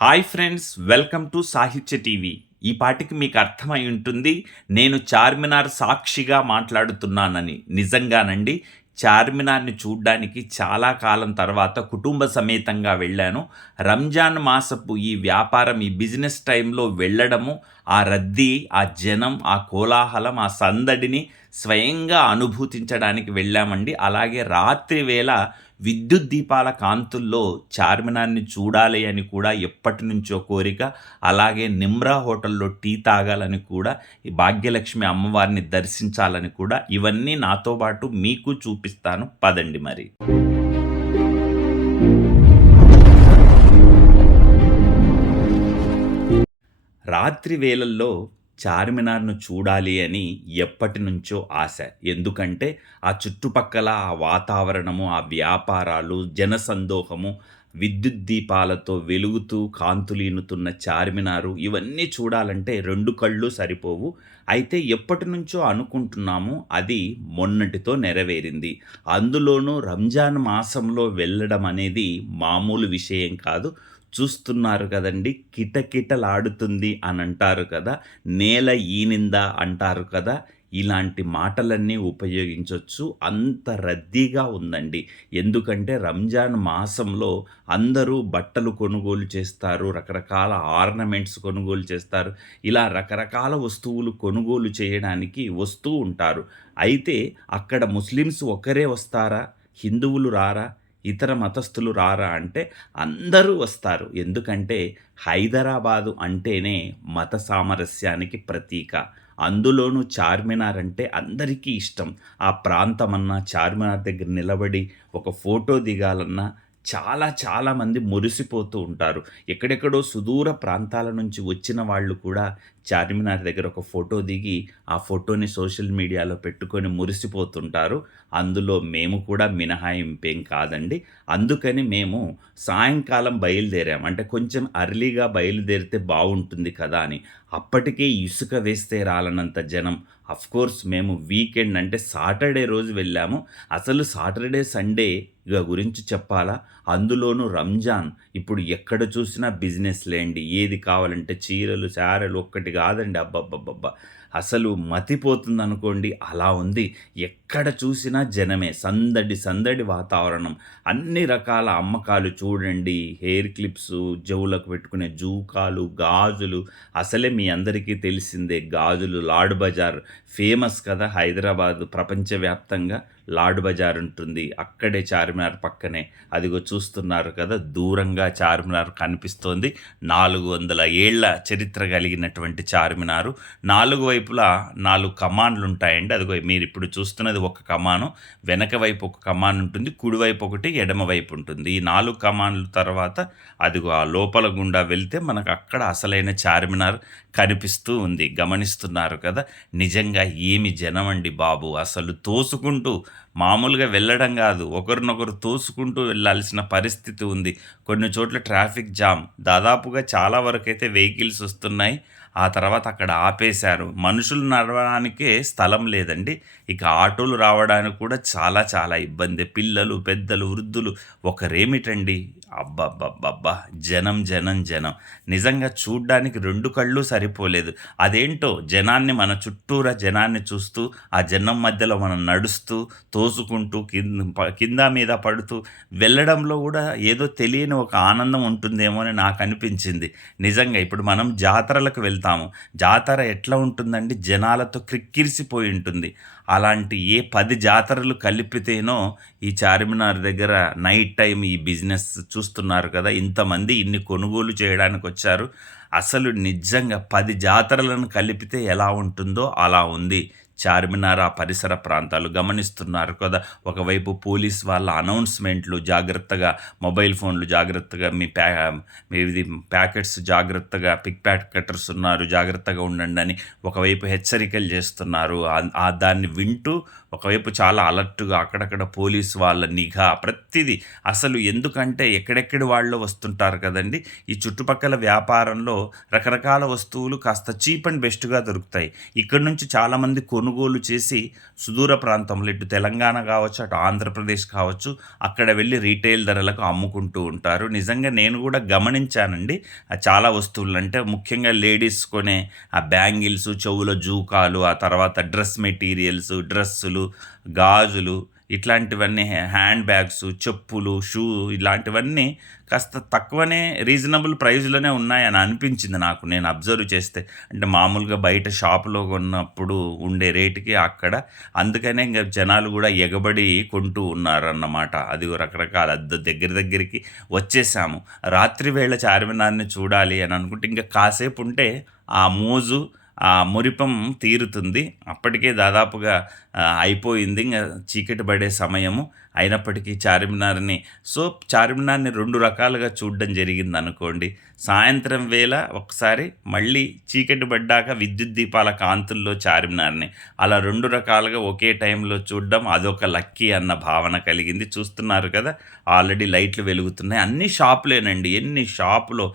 Hi friends welcome to Sahitya TV. ఈ పాటికి మీకు అర్థమై ఉంటుంది నేను చార్మినార్ సాక్షిగా మాట్లాడుతున్నానని. నిజంగానండి చార్మినార్ని చూడ్డానికి చాలా కాలం తర్వాత కుటుంబ సమేతంగా వెళ్ళాను. రంజాన్ మాసపు ఈ వ్యాపారం ఈ బిజినెస్ టైంలో వెళ్ళడము ఆ రద్దీ ఆ జనం ఆ కోలాహలం ఆ సందడిని స్వయంగా అనుభూతించడానికి వెళ్ళామండి. అలాగే రాత్రి వేళ విద్యుత్ దీపాల కాంతుల్లో చార్మినార్ని చూడాలి అని కూడా ఎప్పటి నుంచో కోరిక అలాగే నిమ్రా హోటల్లో టీ తాగాలని కూడా ఈ భాగ్యలక్ష్మి అమ్మవారిని దర్శించాలని కూడా ఇవన్నీ నాతో పాటు మీకు చూపిస్తాను. పదండి మరి. రాత్రి వేళల్లో చార్మినార్ను చూడాలి అని ఎప్పటి నుంచో ఆశ. ఎందుకంటే ఆ చుట్టుపక్కల ఆ వాతావరణము ఆ వ్యాపారాలు జనసందోహము విద్యుత్ దీపాలతో వెలుగుతూ కాంతులీనుతున్న చార్మినారు ఇవన్నీ చూడాలంటే రెండు కళ్ళు సరిపోవు. అయితే ఎప్పటి నుంచో అనుకుంటున్నాము అది మొన్నటితో నెరవేరింది. అందులోనూ రంజాన్ మాసంలో వెళ్ళడం అనేది మామూలు విషయం కాదు. చూస్తున్నారు కదండి. కిటకిటలాడుతుంది అని అంటారు కదా. నేల ఈనిందా అంటారు కదా. ఇలాంటి మాటలన్నీ ఉపయోగించవచ్చు అంత రద్దీగా ఉందండి. ఎందుకంటే రంజాన్ మాసంలో అందరూ బట్టలు కొనుగోలు చేస్తారు. రకరకాల ఆర్నమెంట్స్ కొనుగోలు చేస్తారు. ఇలా రకరకాల వస్తువులు కొనుగోలు చేయడానికి వస్తూ ఉంటారు. అయితే అక్కడ ముస్లిమ్స్ ఒకరే వస్తారా? హిందువులు రారా? ఇతర మతస్థులు రారా అంటే అందరూ వస్తారు. ఎందుకంటే హైదరాబాదు అంటేనే మత సామరస్యానికి ప్రతీక. అందులోనూ చార్మినార్ అంటే అందరికీ ఇష్టం. ఆ ప్రాంతమన్నా చార్మినార్ దగ్గర నిలబడి ఒక ఫోటో దిగాలన్నా చాలా చాలామంది మురిసిపోతూ ఉంటారు. ఎక్కడెక్కడో సుదూర ప్రాంతాల నుంచి వచ్చిన వాళ్ళు కూడా చార్మినార్ దగ్గర ఒక ఫోటో దిగి ఆ ఫోటోని సోషల్ మీడియాలో పెట్టుకొని మురిసిపోతుంటారు. అందులో మేము కూడా మినహాయింపేం కాదండి. అందుకని మేము సాయంకాలం బయలుదేరాం. అంటే కొంచెం అర్లీగా బయలుదేరితే బాగుంటుంది కదా అని. అప్పటికే ఇసుక వేస్తే రాలనంత జనం. కోర్స్ మేము వీకెండ్ అంటే సాటర్డే రోజు వెళ్ళాము. అసలు సాటర్డే సండే గురించి చెప్పాలా? అందులోనూ రంజాన్. ఇప్పుడు ఎక్కడ చూసినా బిజినెస్ లేండి. ఏది కావాలంటే చీరలు శారలు ఒక్కటి కాదండి. అబ్బబ్బబ్బబ్బా. అసలు మతిపోతుంది అనుకోండి అలా ఉంది. ఎక్కడ చూసినా జనమే. సందడి సందడి వాతావరణం. అన్ని రకాల అమ్మకాలు చూడండి. హెయిర్ క్లిప్స్ జవులకు పెట్టుకునే జూకాలు గాజులు. అసలే మీ అందరికీ తెలిసిందే గాజులు లాడ్ బజార్ ఫేమస్ కదా హైదరాబాద్ ప్రపంచవ్యాప్తంగా. లార్డ్ బజార్ ఉంటుంది. అక్కడే చార్మినార్ పక్కనే. అదిగో చూస్తున్నారు కదా దూరంగా చార్మినార్ కనిపిస్తోంది. నాలుగు వందల ఏళ్ళ చరిత్ర కలిగినటువంటి చార్మినారు. నాలుగు వైపులా నాలుగు కమాన్లు ఉంటాయండి. అదిగో మీరు ఇప్పుడు చూస్తున్నది ఒక కమాను. వెనక వైపు ఒక కమాన్ ఉంటుంది. కుడివైపు ఒకటి ఎడమ వైపు ఉంటుంది. ఈ నాలుగు కమాన్ల తర్వాత అదిగో ఆ లోపల గుండా వెళ్తే మనకు అక్కడ అసలైన చార్మినార్ కనిపిస్తూ ఉంది. గమనిస్తున్నారు కదా నిజంగా ఏమి జనం అండి బాబు. అసలు తోసుకుంటూ మామూలుగా వెళ్ళడం కాదు. ఒకరినొకరు తోసుకుంటూ వెళ్ళాల్సిన పరిస్థితి ఉంది. కొన్ని చోట్ల ట్రాఫిక్ జామ్. దాదాపుగా చాలా వరకు అయితే వెహికల్స్ వస్తున్నాయి. ఆ తర్వాత అక్కడ ఆపేశారు. మనుషులు నడవడానికే స్థలం లేదండి. ఇక ఆటోలు రావడానికి కూడా చాలా చాలా ఇబ్బంది. పిల్లలు పెద్దలు వృద్ధులు ఒకరేమిటండి అబ్బబ్బబ్బబ్బా జనం జనం జనం. నిజంగా చూడ్డానికి రెండు కళ్ళు సరిపోలేదు. అదేంటో జనాన్ని మన చుట్టూరా జనాన్ని చూస్తూ ఆ జనం మధ్యలో మనం నడుస్తూ తోసుకుంటూ కింద కింద మీద పడుతూ వెళ్ళడంలో కూడా ఏదో తెలియని ఒక ఆనందం ఉంటుందేమో అని నాకు అనిపించింది. నిజంగా ఇప్పుడు మనం జాతరలకు వెళ్తాము. జాతర ఎట్లా ఉంటుందండి జనాలతో క్రిక్కిరిసిపోయి ఉంటుంది. అలాంటి ఏ పది జాతరలు కలిపితేనో ఈ చార్మినార్ దగ్గర నైట్ టైం ఈ బిజినెస్ చూస్తున్నారు కదా. ఇంతమంది ఇన్ని కొనుగోలు చేయడానికి వచ్చారు. అసలు నిజంగా పది జాతరలను కలిపితే ఎలా ఉంటుందో అలా ఉంది. చార్మినార్ ఆ పరిసర ప్రాంతాలు గమనిస్తున్నారు కదా. ఒకవైపు పోలీస్ వాళ్ళ అనౌన్స్మెంట్లు జాగ్రత్తగా మొబైల్ ఫోన్లు జాగ్రత్తగా మీ ప్యా ఇది ప్యాకెట్స్ జాగ్రత్తగా పిక్ ప్యాకెటర్స్ ఉన్నారు జాగ్రత్తగా ఉండండి అని ఒకవైపు హెచ్చరికలు చేస్తున్నారు. దాన్ని వింటూ ఒకవైపు చాలా అలర్ట్‌గా అక్కడక్కడ పోలీస్ వాళ్ళ నిఘా ప్రతిదీ అసలు ఎందుకంటే ఎక్కడెక్కడి వాళ్ళు వస్తుంటారు కదండీ! ఈ చుట్టుపక్కల వ్యాపారంలో రకరకాల వస్తువులు కాస్త చీప్ అండ్ బెస్ట్‌గా దొరుకుతాయి. ఇక్కడ నుంచి చాలామంది కొనుగోలు చేసి సుదూర ప్రాంతంలో ఇటు తెలంగాణ కావచ్చు, అటు ఆంధ్రప్రదేశ్ కావచ్చు, అక్కడ వెళ్ళి రీటైల్ ధరలకు అమ్ముకుంటూ ఉంటారు. నిజంగా నేను కూడా గమనించానండి. చాలా వస్తువులు అంటే ముఖ్యంగా లేడీస్ కొనే ఆ బ్యాంగిల్స్, చెవుల జూకాలు, ఆ తర్వాత డ్రెస్ మెటీరియల్స్, డ్రెస్సులు, గాజులు ఇట్లాంటివన్నీ హ్యా హ్యాండ్ బ్యాగ్స్, చెప్పులు, షూ ఇలాంటివన్నీ కాస్త తక్కువనే రీజనబుల్ ప్రైస్‌లోనే ఉన్నాయని అనిపించింది నాకు నేను అబ్జర్వ్ చేస్తే. అంటే మామూలుగా బయట షాపులో కొన్నప్పుడు ఉండే రేటుకి అక్కడ అందుకనే ఇంకా జనాలు కూడా ఎగబడి కొంటూ ఉన్నారన్నమాట. అది రకరకాల దగ్గర దగ్గరికి వచ్చేసాము. రాత్రి వేళ చార్మినార్‌ని చూడాలి అని అనుకుంటే ఇంకా కాసేపు ఉంటే ఆ మోజు, ఆ మురిపం తీరుతుంది. అప్పటికే దాదాపుగా అయిపోయింది. ఇంకా చీకటి పడే సమయము. అయినప్పటికీ చార్మినార్‌ని సో, చార్మినార్‌ని రెండు రకాలుగా చూడడం జరిగింది అనుకోండి సాయంత్రం వేళ ఒకసారి, మళ్ళీ చీకటి పడ్డాక విద్యుత్ దీపాల కాంతుల్లో చార్మినార్‌ని. అలా రెండు రకాలుగా ఒకే టైంలో చూడడం అదొక లక్కీ అన్న భావన కలిగింది. చూస్తున్నారు కదా! ఆల్రెడీ లైట్లు వెలుగుతున్నాయి. అన్ని షాపులేనండి. ఎన్ని షాపులో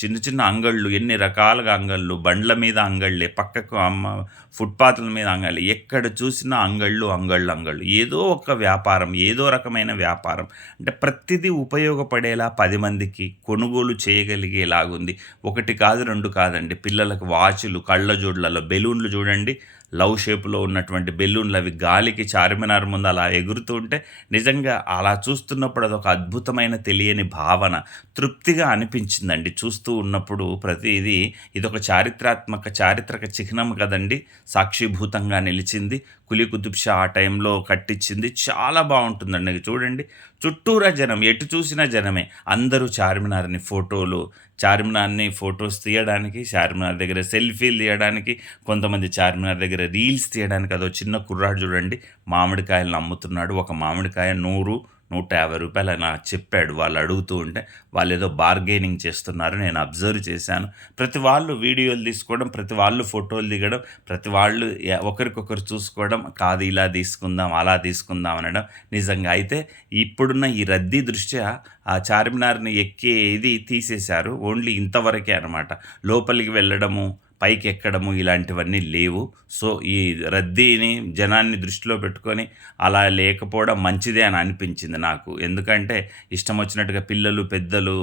చిన్న చిన్న అంగళ్ళు, ఎన్ని రకాలుగా అంగళ్ళు, బండ్ల మీద అంగళ్ళే, పక్కకు అమ్మ ఫుట్‌పాత్‌ల మీద అంగళ్ళు ఎక్కడ చూసినా అంగళ్ళు, అంగళ్ళు, అంగళ్ళు. ఏదో ఒక వ్యాపారం, ఏదో రకమైన వ్యాపారం. అంటే ప్రతిదీ ఉపయోగపడేలా పది మందికి కొనుగోలు చేయగలిగేలాగుంది. ఒకటి కాదు, రెండు కాదండి. పిల్లలకు వాచ్లు కళ్ళజోడులలో బెలూన్లు చూడండి. లవ్ షేప్‌లో ఉన్నటువంటి బెలూన్లు అవి గాలికి చార్మినార్ ముందు అలా ఎగురుతూ ఉంటే నిజంగా అలా చూస్తున్నప్పుడు అదొక అద్భుతమైన తెలియని భావన. తృప్తిగా అనిపించిందండి చూస్తూ ఉన్నప్పుడు ప్రతిదీ ఇదొక చారిత్రాత్మక చారిత్రక చిహ్నం కదండీ! సాక్షిభూతంగా నిలిచింది. కులీ కుతుబ్ షా ఆ టైంలో కట్టించింది. చాలా బాగుంటుందండి చూడండి చుట్టూరా జనం. ఎటు చూసినా జనమే. అందరూ చార్మినార్‌ని ఫోటోలు చార్మినార్‌ని ఫొటోస్ తీయడానికి, చార్మినార్ దగ్గర సెల్ఫీలు తీయడానికి, కొంతమంది చార్మినార్ దగ్గర రీల్స్ తీయడానికి అదో చిన్న కుర్రాడు చూడండి మామిడికాయలను అమ్ముతున్నాడు. ఒక మామిడికాయ నూరు నూట యాభై రూపాయలు అలా చెప్పాడు. వాళ్ళు అడుగుతూ ఉంటే వాళ్ళు ఏదో బార్గెనింగ్ చేస్తున్నారు. నేను అబ్జర్వ్ చేశాను. ప్రతి వాళ్ళు వీడియోలు తీసుకోవడం, ప్రతి వాళ్ళు ఫోటోలు దిగడం, ప్రతి వాళ్ళు ఒకరికొకరు చూసుకోవడం, కాదు ఇలా తీసుకుందాం, అలా తీసుకుందాం అనడం. నిజంగా అయితే ఇప్పుడున్న ఈ రద్దీ దృష్ట్యా ఆ చార్మినార్‌ని ఎక్కే ఇది తీసేశారు. ఓన్లీ ఇంతవరకే అనమాట. లోపలికి వెళ్ళడము, పైకెక్కడము ఇలాంటివన్నీ లేవు. సో, ఈ రద్దీని, జనాన్ని దృష్టిలో పెట్టుకొని అలా లేకపోవడం మంచిదే అని అనిపించింది నాకు. ఎందుకంటే ఇష్టం వచ్చినట్టుగా పిల్లలు, పెద్దలు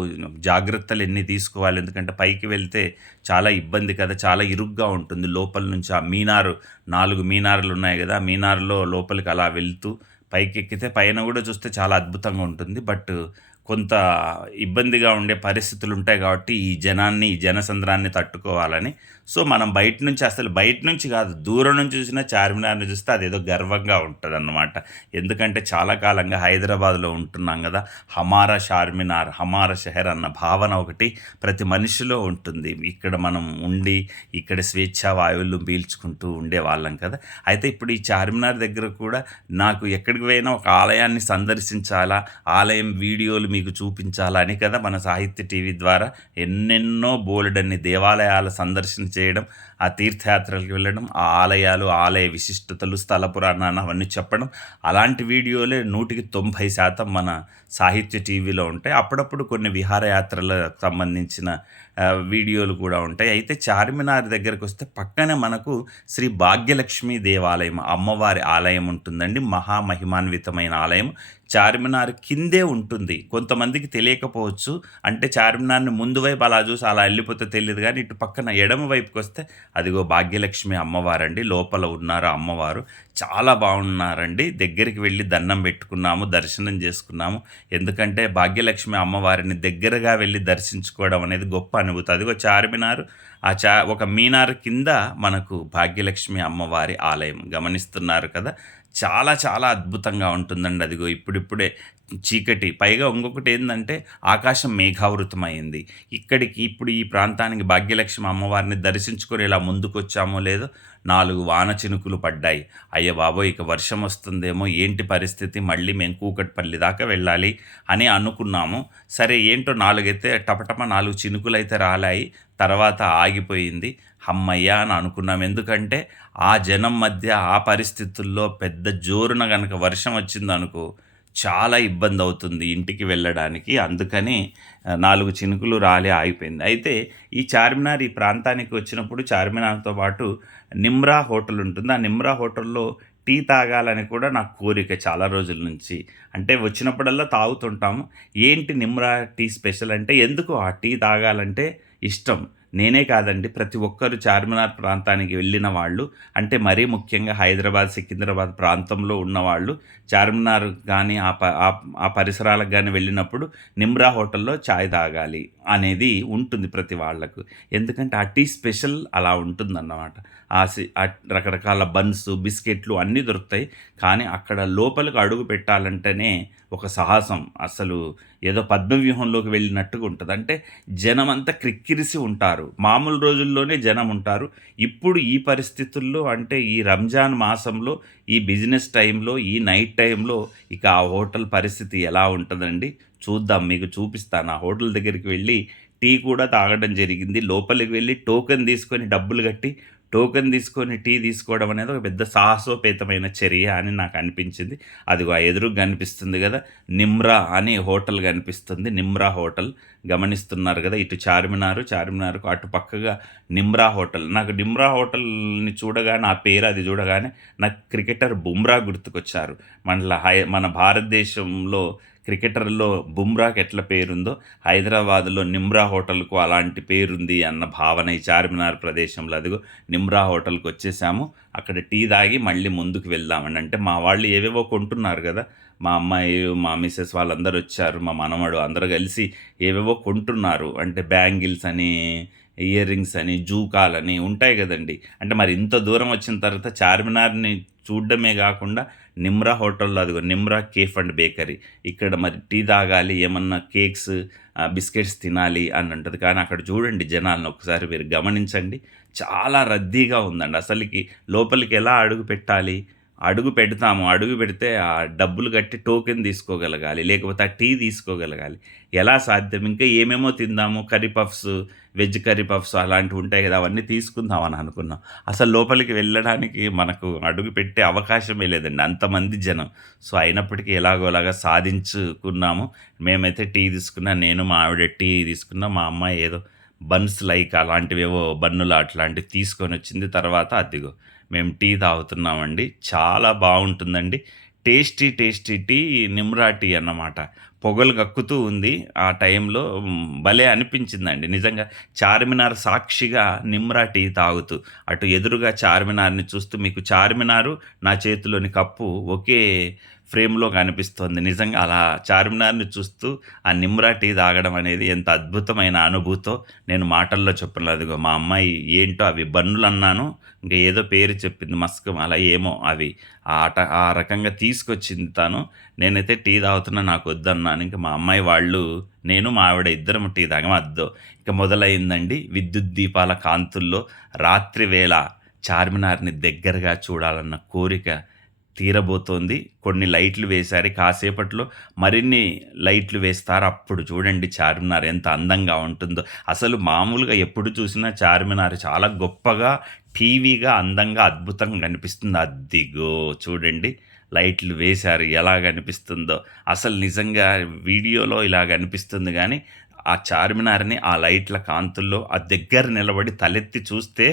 జాగ్రత్తలు ఎన్ని తీసుకోవాలి. ఎందుకంటే పైకి వెళ్తే చాలా ఇబ్బంది కదా! చాలా ఇరుగ్గా ఉంటుంది. లోపల నుంచి ఆ మీనారు నాలుగు మీనార్‌లు ఉన్నాయి కదా మీనార్‌లో లోపలికి అలా వెళ్తూ పైకెక్కితే పైన కూడా చూస్తే చాలా అద్భుతంగా ఉంటుంది. బట్ కొంత ఇబ్బందిగా ఉండే పరిస్థితులు ఉంటాయి కాబట్టి ఈ జనాన్ని, ఈ జనసంద్రాన్ని తట్టుకోవాలని సో, మనం బయట నుంచి అసలు బయట నుంచి కాదు దూరం నుంచి చూసినా చార్మినార్‌ని చూస్తే అదేదో గర్వంగా ఉంటదన్నమాట. ఎందుకంటే చాలా కాలంగా హైదరాబాద్‌లో ఉంటున్నాం కదా హమారా చార్మినార్, హమారా షహర్ అన్న భావన ఒకటి ప్రతి మనిషిలో ఉంటుంది. ఇక్కడ మనం ఉండి, ఇక్కడ స్వేచ్ఛ వాయువులు పీల్చుకుంటూ ఉండేవాళ్ళం కదా! అయితే ఇప్పుడు ఈ చార్మినార్ దగ్గర కూడా నాకు ఎక్కడికి పోయినా ఒక ఆలయాన్ని సందర్శించాలా, ఆలయం వీడియోలు మీకు చూపించాలా అని కదా మన సాహిత్య టీవీ ద్వారా ఎన్నెన్నో బోలెడన్ని దేవాలయాల సందర్శన చేయడం, ఆ తీర్థయాత్రలకు వెళ్ళడం, ఆ ఆలయాలు, ఆలయ విశిష్టతలు, స్థల పురాణాలు అవన్నీ చెప్పడం. అలాంటి వీడియోలే 100% మన సాహిత్య టీవీలో ఉంటాయి. అప్పుడప్పుడు కొన్ని విహారయాత్రలకు సంబంధించిన వీడియోలు కూడా ఉంటాయి. అయితే చార్మినార్ దగ్గరకొస్తే పక్కనే మనకు శ్రీ భాగ్యలక్ష్మి దేవాలయం, అమ్మవారి ఆలయం ఉంటుందండి. మహా మహిమాన్వితమైన ఆలయం. చార్మినార్ కిందే ఉంటుంది. కొంతమందికి తెలియకపోవచ్చు. అంటే చార్మినార్‌ని ముందు వైపు అలా చూసి అలా వెళ్ళిపోతే తెలియదు కానీ ఇటు పక్కన ఎడమ వైపుకొస్తే అదిగో భాగ్యలక్ష్మి అమ్మవారండి. లోపల ఉన్నారు అమ్మవారు. చాలా బాగున్నారండి. దగ్గరికి వెళ్ళి దండం పెట్టుకున్నాము, దర్శనం చేసుకున్నాము. ఎందుకంటే భాగ్యలక్ష్మి అమ్మవారిని దగ్గరగా వెళ్ళి దర్శించుకోవడం అనేది గొప్ప అనుభూతి. అదిగో చార్మినార్ ఆ చా ఒక మీనార్ కింద మనకు భాగ్యలక్ష్మి అమ్మవారి ఆలయం గమనిస్తున్నారు కదా! చాలా చాలా అద్భుతంగా ఉంటుందండి. అదిగో ఇప్పుడిప్పుడే చీకటి పైగా ఇంకొకటి ఏంటంటే ఆకాశం మేఘావృతమైంది. ఇక్కడికి ఇప్పుడు ఈ ప్రాంతానికి భాగ్యలక్ష్మి అమ్మవారిని దర్శించుకొని ఇలా ముందుకొచ్చామో లేదో నాలుగు వాన చినుకులు పడ్డాయి. అయ్య బాబోయ్! ఇక వర్షం వస్తుందేమో ఏంటి పరిస్థితి మళ్ళీ మేము కూకట్పల్లి దాకా వెళ్ళాలి అని అనుకున్నాము. సరే ఏంటో నాలుగైతే టపటప 4 చినుకులైతే రాలాయి. తర్వాత ఆగిపోయింది. హమ్మయ్య! అని అనుకున్నాం. ఎందుకంటే, ఆ జనం మధ్య ఆ పరిస్థితుల్లో పెద్ద జోరున గనక వర్షం వచ్చిందనుకో, చాలా ఇబ్బంది అవుతుంది ఇంటికి వెళ్ళడానికి. అందుకని నాలుగు చినుకులు రాలే ఆగిపోయింది. అయితే ఈ చార్మినార్ ఈ ప్రాంతానికి వచ్చినప్పుడు చార్మినార్‌తో పాటు నిమ్రా హోటల్ ఉంటుంది. ఆ నిమ్రా హోటల్‌లో టీ తాగాలని కూడా నాకు కోరిక చాలా రోజుల నుంచి. అంటే వచ్చినప్పుడల్లా తాగుతుంటాము. ఏంటి నిమ్రా టీ స్పెషల్ అంటే ఎందుకు ఆ టీ తాగాలంటే ఇష్టం. నేనే కాదండి ప్రతి ఒక్కరు చార్మినార్ ప్రాంతానికి వెళ్ళిన వాళ్ళు అంటే మరీ ముఖ్యంగా హైదరాబాద్, సికింద్రాబాద్ ప్రాంతంలో ఉన్నవాళ్ళు చార్మినార్ కానీ ఆ ప ఆ ఆ పరిసరాలకు కానీ వెళ్ళినప్పుడు నిమ్రా హోటల్‌లో చాయ్ తాగాలి. అనేది ఉంటుంది ప్రతి వాళ్ళకు. ఎందుకంటే ఆ టీ స్పెషల్ అలా ఉంటుందన్నమాట. ఆ సి రకరకాల బన్స్, బిస్కెట్‌లు అన్నీ దొరుకుతాయి. కానీ అక్కడ లోపలికి అడుగు పెట్టాలంటేనే ఒక సాహసం. అసలు ఏదో పద్మవ్యూహంలోకి వెళ్ళినట్టుగా ఉంటుంది అంటే జనమంతా క్రిక్కిరిసి ఉంటారు. మామూలు రోజుల్లోనే జనం ఉంటారు. ఇప్పుడు ఈ పరిస్థితుల్లో అంటే ఈ రంజాన్ మాసంలో, ఈ బిజినెస్ టైంలో ఈ నైట్ టైంలో ఇక ఆ హోటల్ పరిస్థితి ఎలా ఉంటుందండి చూద్దాం మీకు చూపిస్తాను. ఆ హోటల్ దగ్గరికి వెళ్ళి టీ కూడా తాగడం జరిగింది. లోపలికి వెళ్ళి టోకెన్ తీసుకొని డబ్బులు కట్టి, టోకెన్ తీసుకొని టీ తీసుకోవడం అనేది ఒక పెద్ద సాహసోపేతమైన చర్య అని నాకు అనిపించింది. అదిగో ఆ ఎదురుగా కనిపిస్తుంది కదా నిమ్రా అని హోటల్ కనిపిస్తుంది. నిమ్రా హోటల్ గమనిస్తున్నారు కదా ఇటు చార్మినార్, చార్మినార్‌కు అటు పక్కగా నిమ్రా హోటల్. నాకు నిమ్రా హోటల్‌ని చూడగానే ఆ పేరు అది చూడగానే నాకు క్రికెటర్ బుమ్రా గుర్తుకొచ్చారు. మన హై మన భారతదేశంలో క్రికెటర్‌లో బుమ్రాకి ఎట్లా పేరుందో, హైదరాబాద్‌లో నిమ్రా హోటల్‌కు అలాంటి పేరుంది అన్న భావన ఈ చార్మినార్ ప్రదేశంలో. అదిగో నిమ్రా హోటల్కి వచ్చేసాము అక్కడ టీ తాగి మళ్ళీ ముందుకు వెళ్దామని. అంటే మా వాళ్ళు ఏవేవో కొంటున్నారు కదా మా అమ్మాయి, మా మిసెస్ వాళ్ళందరూ వచ్చారు మా మనవడు అందరూ కలిసి ఏవేవో కొంటున్నారు. అంటే బ్యాంగిల్స్ అని, ఇయర్ రింగ్స్ అని, జూకాలని ఉంటాయి కదండి అంటే మరి ఇంత దూరం వచ్చిన తర్వాత చార్మినార్‌ని చూడడమే కాకుండా నిమ్రా హోటల్‌లో అదిగో నిమ్రా కేఫ్ అండ్ బేకరీ. ఇక్కడ మరి టీ తాగాలి, ఏమన్నా కేక్స్, బిస్కెట్స్ తినాలి అని అంటుంది కానీ అక్కడ చూడండి జనాలను ఒకసారి మీరు గమనించండి. చాలా రద్దీగా ఉందండి. అసలుకి లోపలికి ఎలా అడుగు పెట్టాలి? అడుగు పెడతాము. అడుగు పెడితే ఆ డబ్బులు కట్టి టోకెన్ తీసుకోగలగాలి. లేకపోతే ఆ టీ తీసుకోగలగాలి. ఎలా సాధ్యం? ఇంకా ఏమేమో తిందాము curry puffs, veg curry puffs అలాంటివి ఉంటాయి కదా అవన్నీ తీసుకుందాం అని అనుకున్నాం. అసలు లోపలికి వెళ్ళడానికి మనకు అడుగు పెట్టే అవకాశమే లేదండి. అంతమంది జనం. సో, అయినప్పటికీ ఎలాగోలాగా సాధించుకున్నాము. మేమైతే టీ తీసుకున్నా. నేను, మా ఆవిడ టీ తీసుకున్నాం. మా అమ్మాయి ఏదో బన్స్ లైక్ అలాంటివేవో బన్నులు అట్లాంటివి తీసుకొని వచ్చింది తర్వాత అదిగో మేము టీ తాగుతున్నామండి. చాలా బాగుంటుందండి tasty, tasty tea Nimrah tea అన్నమాట. పొగలు కక్కుతూ ఉంది. ఆ టైంలో భలే అనిపించిందండి. నిజంగా చార్మినార్ సాక్షిగా నిమ్రా టీ తాగుతూ, అటు ఎదురుగా చార్మినార్‌ని చూస్తూ మీకు చార్మినారు, నా చేతిలోని కప్పు ఒకే ఫ్రేమ్‌లో కనిపిస్తోంది. నిజంగా అలా చార్మినార్‌ని చూస్తూ ఆ నిమ్రా టీ తాగడం అనేది ఎంత అద్భుతమైన అనుభూతో నేను మాటల్లో చెప్పలేదు మా అమ్మాయి ఏంటో అవి బన్నులు అన్నాను ఇంకా ఏదో పేరు చెప్పింది. మస్క్ అలా ఏమో అవి. ఆట ఆ రకంగా తీసుకొచ్చింది తాను నేనైతే టీ తాగుతున్నా నాకొద్దన్నాను. ఇంకా మా అమ్మాయి వాళ్ళు, నేను, మా ఆవిడ ఇద్దరం టీ తాగమద్దు అద్దో ఇక విద్యుత్ దీపాల కాంతుల్లో రాత్రి వేళ చార్మినార్‌ని దగ్గరగా చూడాలన్న కోరిక తీరబోతోంది. కొన్ని లైట్లు వేశారు. కాసేపట్లో మరిన్ని లైట్లు వేస్తారు. అప్పుడు చూడండి చార్మినార్ ఎంత అందంగా ఉంటుందో. అసలు మామూలుగా ఎప్పుడు చూసినా చార్మినార్ చాలా గొప్పగా, టీవీగా, అందంగా, అద్భుతంగా కనిపిస్తుంది. అద్దిగో చూడండి లైట్లు వేశారు. ఎలా కనిపిస్తుందో. అసలు నిజంగా వీడియోలో ఇలా కనిపిస్తుంది కానీ ఆ చార్మినార్‌ని ఆ లైట్ల కాంతుల్లో ఆ దగ్గర నిలబడి తలెత్తి చూస్తే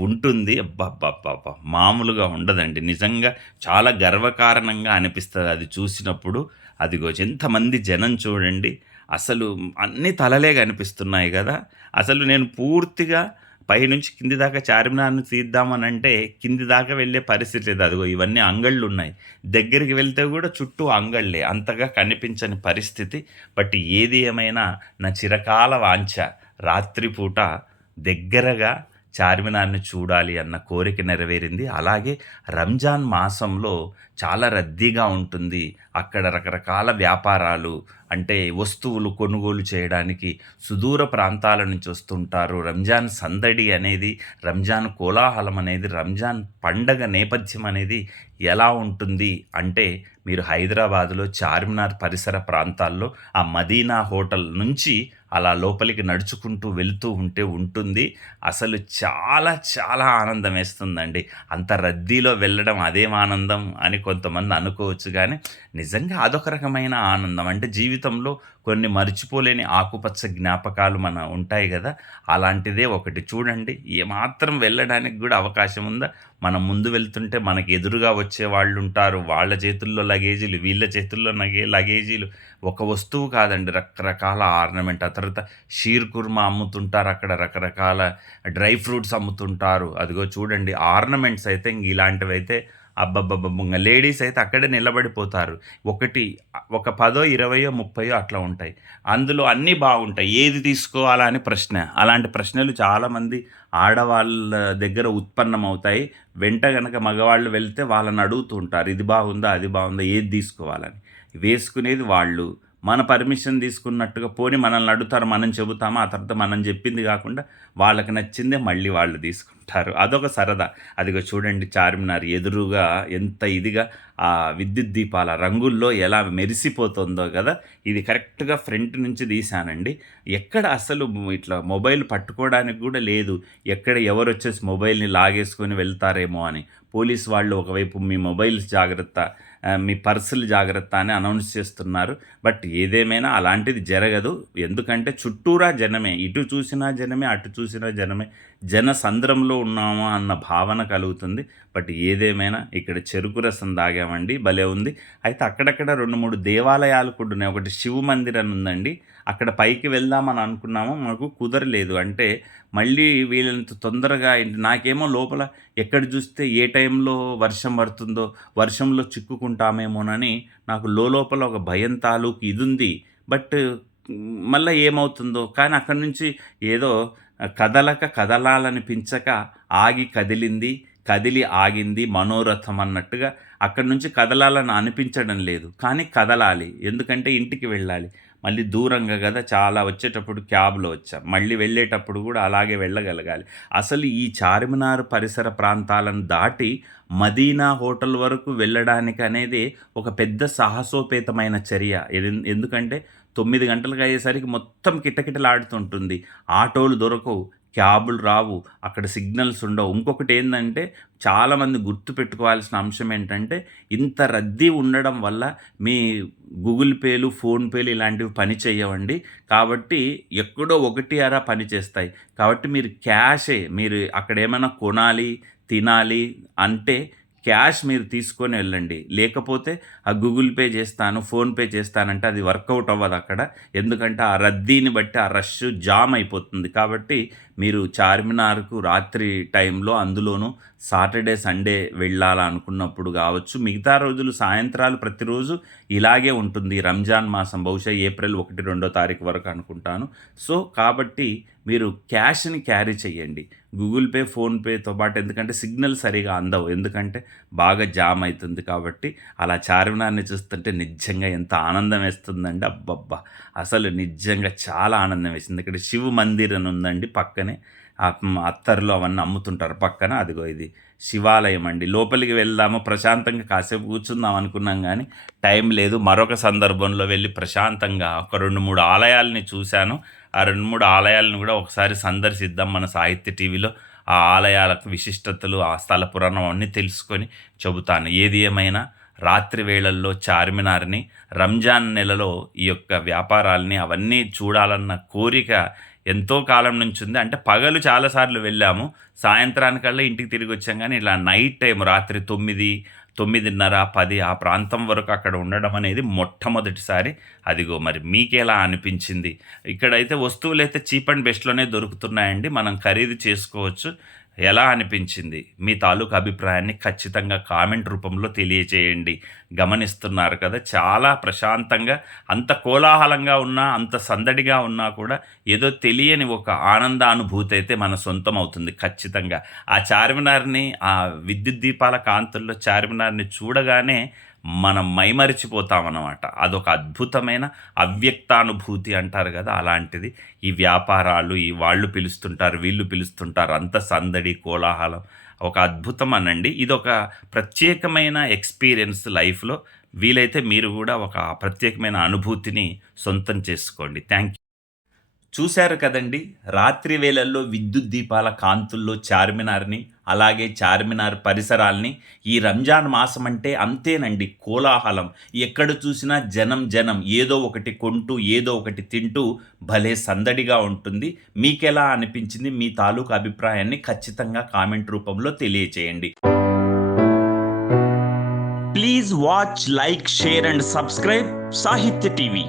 ఉంటుంది. అబ్బబ్బబ్బబ్బా! మామూలుగా ఉండదండి. నిజంగా చాలా గర్వకారణంగా అనిపిస్తుంది అది చూసినప్పుడు. అదిగో ఎంతమంది జనం చూడండి. అసలు అన్ని తలలే కనిపిస్తున్నాయి కదా అసలు నేను పూర్తిగా పైనుంచి కింది దాకా చార్మినార్‌ని తీద్దామనంటే కింది దాకా వెళ్ళే పరిస్థితి లేదు. అదిగో ఇవన్నీ అంగళ్ళున్నాయి. దగ్గరికి వెళ్తే కూడా చుట్టూ అంగళ్ళే. అంతగా కనిపించని పరిస్థితి. బట్ ఏది ఏమైనా నా చిరకాల వాంఛ రాత్రిపూట దగ్గరగా చార్మినార్‌ని చూడాలి అన్న కోరిక నెరవేరింది. అలాగే రంజాన్ మాసంలో చాలా రద్దీగా ఉంటుంది. అక్కడ రకరకాల వ్యాపారాలు అంటే వస్తువులు కొనుగోలు చేయడానికి సుదూర ప్రాంతాల నుంచి వస్తుంటారు. రంజాన్ సందడి అనేది, రంజాన్ కోలాహలం అనేది, రంజాన్ పండగ నేపథ్యం అనేది ఎలా ఉంటుంది అంటే, మీరు హైదరాబాద్‌లో చార్మినార్ పరిసర ప్రాంతాల్లో ఆ మదీనా హోటల్ నుంచి అలా లోపలికి నడుచుకుంటూ వెళుతూ ఉంటే ఉంటుంది. అసలు చాలా చాలా ఆనందం వేస్తుందండి. అంత రద్దీలో వెళ్ళడం అదేం ఆనందం అని కొంతమంది అనుకోవచ్చు కానీ నిజంగా అదొక రకమైన ఆనందం. అంటే జీవితంలో కొన్ని మర్చిపోలేని ఆకుపచ్చ జ్ఞాపకాలు మన ఉంటాయి కదా అలాంటిదే ఒకటి. చూడండి ఏమాత్రం వెళ్ళడానికి కూడా అవకాశం ఉందా? మనం ముందు వెళ్తుంటే మనకు ఎదురుగా వచ్చే వాళ్ళు ఉంటారు వాళ్ళ చేతుల్లో లగేజీలు, వీళ్ళ చేతుల్లో నగే లగేజీలు. ఒక వస్తువు కాదండి రకరకాల ఆర్నమెంట్. ఆ తర్వాత షీర్ కుర్మా అమ్ముతుంటారు అక్కడ. రకరకాల డ్రై ఫ్రూట్స్ అమ్ముతుంటారు. అదిగో చూడండి ఆర్నమెంట్స్ అయితే ఇంక ఇలాంటివైతే అబ్బబ్బబ్బ లేడీస్ అయితే అక్కడే నిలబడిపోతారు. ఒకటి ఒక 10, 20, 30 అట్లా ఉంటాయి. అందులో అన్నీ బాగుంటాయి. ఏది తీసుకోవాలా అని ప్రశ్న. అలాంటి ప్రశ్నలు చాలామంది ఆడవాళ్ళ దగ్గర ఉత్పన్నమవుతాయి. వెంట గనక మగవాళ్ళు వెళ్తే వాళ్ళని అడుగుతూ ఉంటారు. ఇది బాగుందా? అది బాగుందా? ఏది తీసుకోవాలని. వేసుకునేది వాళ్ళు. మన పర్మిషన్ తీసుకున్నట్టుగా పోని మనల్ని అడుగుతారు. మనం చెబుతామా? ఆ తర్వాత మనం చెప్పింది కాకుండా వాళ్ళకి నచ్చిందే మళ్ళీ వాళ్ళు తీసుకుంటారు. అదొక సరదా. అదిగో చూడండి చార్మినార్ ఎదురుగా ఎంత ఇదిగా ఆ విద్యుత్ దీపాల రంగుల్లో ఎలా మెరిసిపోతుందో కదా ఇది కరెక్ట్‌గా ఫ్రంట్ నుంచి తీశానండి. ఎక్కడ అసలు ఇట్లా మొబైల్ పట్టుకోవడానికి కూడా లేదు. ఎక్కడ ఎవరు వచ్చేసి మొబైల్‌ని లాగేసుకొని వెళ్తారేమో అని. పోలీస్ వాళ్ళు ఒకవైపు మీ మొబైల్స్ జాగ్రత్త, మీ పర్సులు జాగ్రత్త అని అనౌన్స్ చేస్తున్నారు. బట్ ఏదేమైనా అలాంటిది జరగదు. ఎందుకంటే చుట్టూరా జనమే. ఇటు చూసినా జనమే, అటు చూసినా జనమే. జన సంద్రంలో ఉన్నామా అన్న భావన కలుగుతుంది. బట్ ఏదేమైనా ఇక్కడ చెరుకు రసం తాగామండి. భలే ఉంది. అయితే అక్కడక్కడ 2, 3 దేవాలయాలు కూడా ఉన్నాయి. ఒకటి శివ మందిర్ అని ఉందండి. అక్కడ పైకి వెళ్దామని అనుకున్నాము. మాకు కుదరలేదు. అంటే మళ్ళీ వీలైనంత తొందరగా నాకేమో లోపల ఎక్కడ చూస్తే ఏ టైంలో వర్షం పడుతుందో, వర్షంలో చిక్కుకుంటామేమోనని నాకు లోలోపల ఒక భయం తాలూకు ఇది ఉంది బట్ మళ్ళీ ఏమవుతుందో కానీ అక్కడి నుంచి ఏదో కదలక కదలాలనిపించక ఆగి కదిలింది. కదిలి ఆగింది మనోరథం అన్నట్టుగా అక్కడి నుంచి కదలాలని అనిపించడం లేదు. కానీ కదలాలి. ఎందుకంటే ఇంటికి వెళ్ళాలి. మళ్ళీ దూరంగా కదా చాలా వచ్చేటప్పుడు క్యాబ్‌లో వచ్చాం. మళ్ళీ వెళ్ళేటప్పుడు కూడా అలాగే వెళ్ళగలగాలి. అసలు ఈ చార్మినార్ పరిసర ప్రాంతాలను దాటి మదీనా హోటల్ వరకు వెళ్ళడానికి అనేది ఒక పెద్ద సాహసోపేతమైన చర్య. ఎందుకంటే తొమ్మిది గంటలకు అయ్యేసరికి మొత్తం కిటకిటలాడుతుంటుంది. ఆటోలు దొరకవు. క్యాబులు రావు. అక్కడ సిగ్నల్స్ ఉండవు. ఇంకొకటి ఏంటంటే చాలామంది గుర్తు పెట్టుకోవాల్సిన అంశం ఏంటంటే ఇంత రద్దీ ఉండడం వల్ల మీ గూగుల్ పేలు, ఫోన్‌పేలు ఇలాంటివి పని చేయవండి కాబట్టి ఎక్కడో ఒకటి, అర పని చేస్తాయి. కాబట్టి మీరు క్యాషే మీరు అక్కడ ఏమైనా కొనాలి, తినాలి అంటే క్యాష్ మీరు తీసుకొని వెళ్ళండి. లేకపోతే ఆ గూగుల్ పే చేస్తాను, ఫోన్‌పే చేస్తానంటే అది వర్కౌట్ అవ్వదు అక్కడ ఎందుకంటే ఆ రద్దీని బట్టి ఆ రష్ జామ్ అయిపోతుంది. కాబట్టి మీరు చార్మినార్‌కు రాత్రి టైంలో అందులోనూ సాటర్‌డే, సండే వెళ్ళాలనుకున్నప్పుడు కావచ్చు మిగతా రోజులు సాయంత్రాలు ప్రతిరోజు ఇలాగే ఉంటుంది. రంజాన్ మాసం బహుశా ఏప్రిల్ 1, 2 తారీఖు వరకు అనుకుంటాను. సో, కాబట్టి మీరు క్యాష్‌ని క్యారీ చేయండి. గూగుల్ పే, ఫోన్‌పేతో పాటు ఎందుకంటే సిగ్నల్ సరిగా అందవు. ఎందుకంటే బాగా జామ్ అవుతుంది కాబట్టి. అలా చార్మినార్‌ని చూస్తుంటే నిజంగా ఎంత ఆనందం వేస్తుందండి అబ్బబ్బా! అసలు నిజంగా చాలా ఆనందం వేసింది. ఇక్కడ శివ మందిర్ అని ఉందండి పక్కనే. ఆహ్, అత్తర్లు అవన్నీ అమ్ముతుంటారు పక్కన. అదిగో ఇది శివాలయం అండి. లోపలికి వెళ్దాము ప్రశాంతంగా కాసేపు కూర్చుందాం అనుకున్నాం కానీ టైం లేదు. మరొక సందర్భంలో వెళ్ళి ప్రశాంతంగా ఒక 2, 3 ఆలయాల్ని చూశాను. ఆ 2, 3 ఆలయాలను కూడా ఒకసారి సందర్శిద్దాం మన సాహిత్య టీవీలో. ఆ ఆలయాలకు విశిష్టతలు, ఆ స్థల పురాణం అన్నీ తెలుసుకొని చెబుతాను. ఏది ఏమైనా రాత్రి వేళల్లో చార్మినార్‌ని, రంజాన్ నెలలో ఈ యొక్క వ్యాపారాల్ని అవన్నీ చూడాలన్న కోరిక ఎంతో కాలం నుంచి ఉంది. అంటే పగలు చాలాసార్లు వెళ్ళాము. సాయంత్రానికల్లా ఇంటికి తిరిగి వచ్చాం కానీ ఇలా నైట్ టైం రాత్రి 9, 9:30, 10 ఆ ప్రాంతం వరకు అక్కడ ఉండడం అనేది మొట్టమొదటిసారి. అదిగో మరి మీకెలా అనిపించింది? ఇక్కడైతే వస్తువులైతే చీప్ అండ్ బెస్ట్‌లోనే దొరుకుతున్నాయండి. మనం ఖరీదు చేసుకోవచ్చు. ఎలా అనిపించింది? మీ తాలూకు అభిప్రాయాన్ని ఖచ్చితంగా కామెంట్ రూపంలో తెలియజేయండి గమనిస్తున్నారు కదా! చాలా ప్రశాంతంగా అంత కోలాహలంగా ఉన్నా, అంత సందడిగా ఉన్నా కూడా ఏదో తెలియని ఒక ఆనందానుభూతి అయితే మన సొంతం అవుతుంది ఖచ్చితంగా. ఆ చార్మినార్‌ని ఆ విద్యుత్ దీపాల కాంతుల్లో చార్మినార్‌ని చూడగానే మనం మైమరిచిపోతామన్నమాట అదొక అద్భుతమైన అవ్యక్తానుభూతి అంటారు కదా అలాంటిది. ఈ వ్యాపారాలు, ఈ వాళ్ళు పిలుస్తుంటారు, వీళ్ళు పిలుస్తుంటారు. అంత సందడి, కోలాహలం ఒక అద్భుతం అనండి. ఇదొక ప్రత్యేకమైన ఎక్స్‌పీరియన్స్ లైఫ్‌లో. వీలైతే మీరు కూడా ఒక ప్రత్యేకమైన అనుభూతిని సొంతం చేసుకోండి. Thank you. చూశారు కదండీ! రాత్రి వేళల్లో విద్యుత్ దీపాల కాంతుల్లో చార్మినార్‌ని, అలాగే చార్మినార్ పరిసరాల్ని ఈ రంజాన్ మాసం అంటే అంతేనండి కోలాహలం. ఎక్కడ చూసినా జనం, జనం. ఏదో ఒకటి కొంటూ, ఏదో ఒకటి తింటూ భలే సందడిగా ఉంటుంది. మీకెలా అనిపించింది? మీ తాలూకు అభిప్రాయాన్ని ఖచ్చితంగా కామెంట్ రూపంలో తెలియచేయండి. Please watch, like, share and subscribe Sahitya TV.